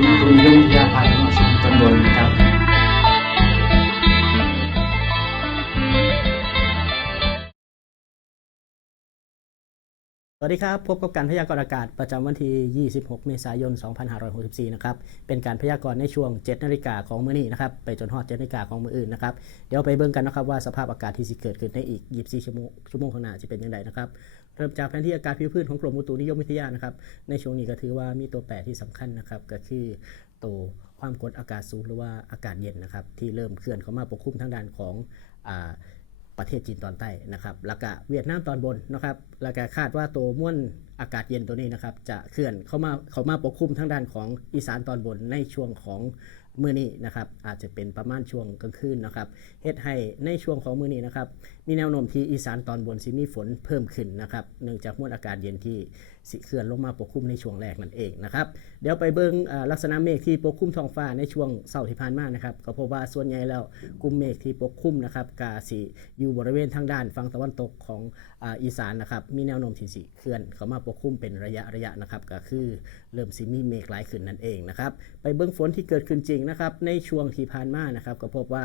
ศูนย์อุตุนิยมวิทยาภาคจังหวัดสุพรรณตำบลนะครับสวัสดีครับ พบกับการพยากรณ์อากาศประจำวันที่ 26 เมษายน 2564 นะครับ เป็นการพยากรณ์ในช่วง 7 นาฬิกาของมื้อนี้นะครับ ไปจนฮอด 7 นาฬิกาของมื้ออื่นนะครับ เดี๋ยวไปเบิ่งกันนะครับว่าสภาพอากาศที่สิเกิดขึ้นในอีก 24 ชั่วโมงข้างหน้าจะเป็นย่างไรนะครับ เริ่มจากแผนที่อากาศพิวพื้นของกรมอุตุนิยมวิทยานะครับ ในช่วงนี้ก็ถือว่ามีตัวแปรที่สำคัญนะครับ ก็คือตัวความกดอากาศสูงหรือว่าอากาศเย็นนะครับ ที่เริ่มเคลื่อนเข้ามาปกคลุมทางด้านของอประเทศจีนตอนใต้นะครับ แล้วก็เวียดนามตอนบนนะครับ แล้วก็คาดว่าตัวม้วนอากาศเย็นตัวนี้นะครับ จะเคลื่อนเข้ามาเข้ามาปกคลุมทางด้านของอีสานตอนบนในช่วงของมื้อนี้นะครับ อาจจะเป็นประมาณช่วงกลางคืนนะครับเฮ็ดให้ในช่วงของมื้อนี้นะครับ มีแนวโน้มที่อีสานตอนบนสิมีฝนเพิ่มขึ้นนะครับ เนื่องจากมวลอากาศเย็นที่สิเคลื่อนลงมาปกคลุมในช่วงแรกนั่นเองนะครับ เดี๋ยวไปเบิ่งลักษณะเมฆที่ปกคลุมท้องฟ้าในช่วงเสาร์ที่ผ่านมานะครับ ก็พบว่าส่วนใหญ่แล้วกลุ่มเมฆที่ปกคลุมนะครับกาสิอยู่บริเวณทางด้านฝั่งตะวันตกของอีสานนะครับมีแนวโน้มที่สิเคลื่อน เข้ามาปกคลุมเป็นระยะระยะนะครับก็คือเริ่มสิมีเมฆหลายขึ้นนั่นเองนะครับไปเบิ่งฝนที่เกิดขึ้นจริงนะครับในช่วงที่ผ่านมานะครับก็พบว่า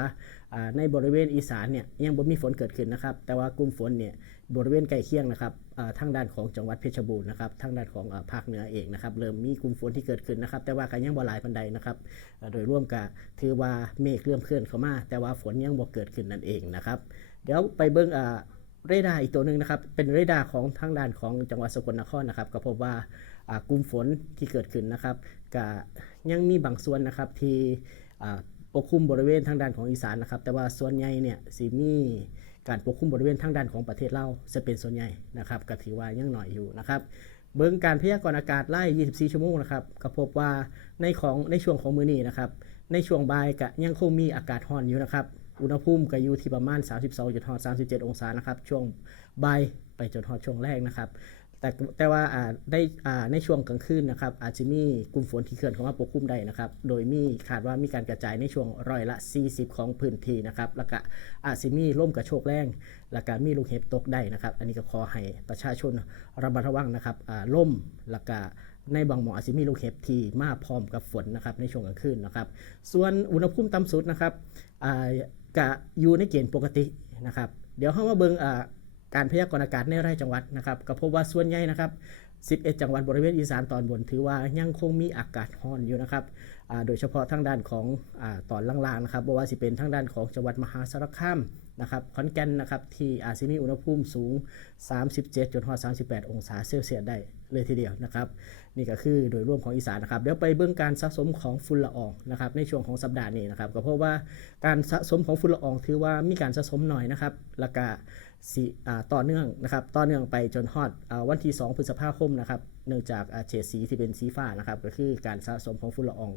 ในบริเวณอีสานเนี่ยยังบ่มีฝนเกิดขึ้นนะครับแต่ว่ากลุ่มฝนเนี่ยบริเวณใกล้เคียงนะครับทางด้านของจังหวัดเพชรบูรณ์นะครับทางด้านของภาคเหนือเองนะครับเริ่มมีกลุ่มฝนที่เกิดขึ้นนะครับ แต่ว่าก็ยังบ่หลายปานใดนะครับโดยร่วมกับถือว่าเมฆเริ่มเคลื่อนเข้ามา แต่ว่าฝนยังบ่เกิดขึ้นนั่นเองนะครับเดี๋ยวไปเบิ่งอ เรดาร์อีกตัวหนึ่งนะครับ เป็นเรดาร์ของทางด้านของจังหวัดสกลนครนะครับ ก็พบว่ากลุ่มฝนที่เกิดขึ้นนะครับก็ยังมีบางส่วนนะครับที่ปกคลุมบริเวณทางด้านของอีสานนะครับ แต่ว่าส่วนใหญ่เนี่ยสิมีการปกคลุมบริเวณทางด้านของประเทศเลาจะเป็นส่วนใหญ่นะครับก็ถือว่ายังหน่อยอยู่นะครับ เบิ่งการพยากรณ์อากาศไล่ 24 ชั่วโมงนะครับก็พบว่าในของในช่วงของมือนี้นะครับ ในช่วงบ่ายก็ยังคงมีอากาศร้อนอยู่นะครับ อุณหภูมิก็อยู่ที่ประมาณ 32.37 องศานะครับช่วงบ่ายไปจนฮอดช่วงแรกนะครับแต่แต่ว่าอ่าได้อ่าในช่วงกลางคืนนะครับอาจจะมีกลุ่มฝนที่เคลื่อนเข้ามาปกคลุมได้นะครับ โดยมีคาดว่ามีการกระจายในช่วงร้อยละ 40 ของพื้นที่นะครับ แล้วก็อาจจะมีลมกระโชกแรง แล้วก็มีลูกเห็บตกได้นะครับ อันนี้ก็ขอให้ประชาชนระมัดระวังนะครับอ่าลมแล้วก็ในบางหมออาจจะมีลูกเห็บที่มาพร้อมกับฝนนะครับในช่วงกลางคืนนะครับ ส่วนอุณหภูมิต่ำสุดนะครับ กะอยู่ในเกณฑ์ปกตินะครับ เดี๋ยวเข้ามาเบิ่งอ่าการพยากรณ์อากาศในรายจังหวัดนะครับก็พบว่าส่วนใหญ่นะครับ 11 จังหวัดบริเวณอีสานตอนบน ถือว่ายังคงมีอากาศร้อนอยู่นะครับโดยเฉพาะทางด้านของอตอนล่างๆนะครับบ่ว่าสิเป็นทางด้านของจังหวัดมหาสารคามนะครับขอนแก่นนะครับที่อาจสิมีอุณหภูมิสูง 37จนอด38 องศาเซลเซียสได้เลยทีเดียวนะครับนี่ก็คือโดยรวมของอีสานนะครับเดี๋ยวไปเบื้องการสะสมของฝุ่นละอองนะครับในช่วงของสัปดาห์นี้นะครับก็เพราะว่าการสะสมของฝุ่นละออง ถือว่ามีการสะสมหน่อยนะครับแล้วก็สิอ่าต่อเนื่องนะครับต่อเนื่องไปจนฮอดอวันที่ 2 พฤษภาคมนะครับ เนื่องจากเฉดสีที่เป็นสีฟ้านะครับ ก็คือการสะสมของฝุ่นละออง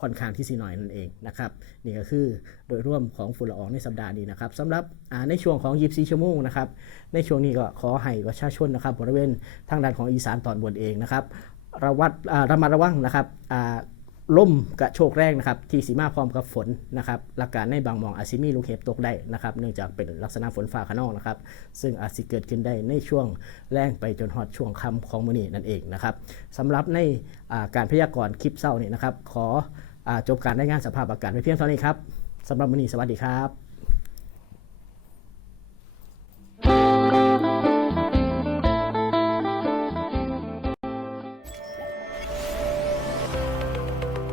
ค่อนข้างที่สีหน่อยนั่นเองนะครับ นี่ก็คือโดยร่วมของฝุ่นละอองในสัปดาห์นี้นะครับสำหรับในช่วงของ 24 ชั่วโมงนะครับ ในช่วงนี้ก็ขอให้ประชาชนนะครับบริเวณทางด้านของอีสานตอนบนเองนะครับระวัดระมัดระวังนะครับ ล่มกระโชกแรงนะครับที่สีมาพร้อมกับฝนนะครับหลักการในบางมองอาจสิมีลูกเห็บตกได้นะครับเนื่องจากเป็นลักษณะฝนฟ้าขนองนะครับซึ่งอาจสิเกิดขึ้นได้ในช่วงแรงไปจนฮอดช่วงค่ำของมื้อนี้นั่นเองนะครับสำหรับในาการพยากรณ์คลิปเศร้านี่นะครับขออจบการได้งานสภาพอากาศไว้เพียงเท่านี้ครับสำหรับมื้อนี้สวัสดีครับ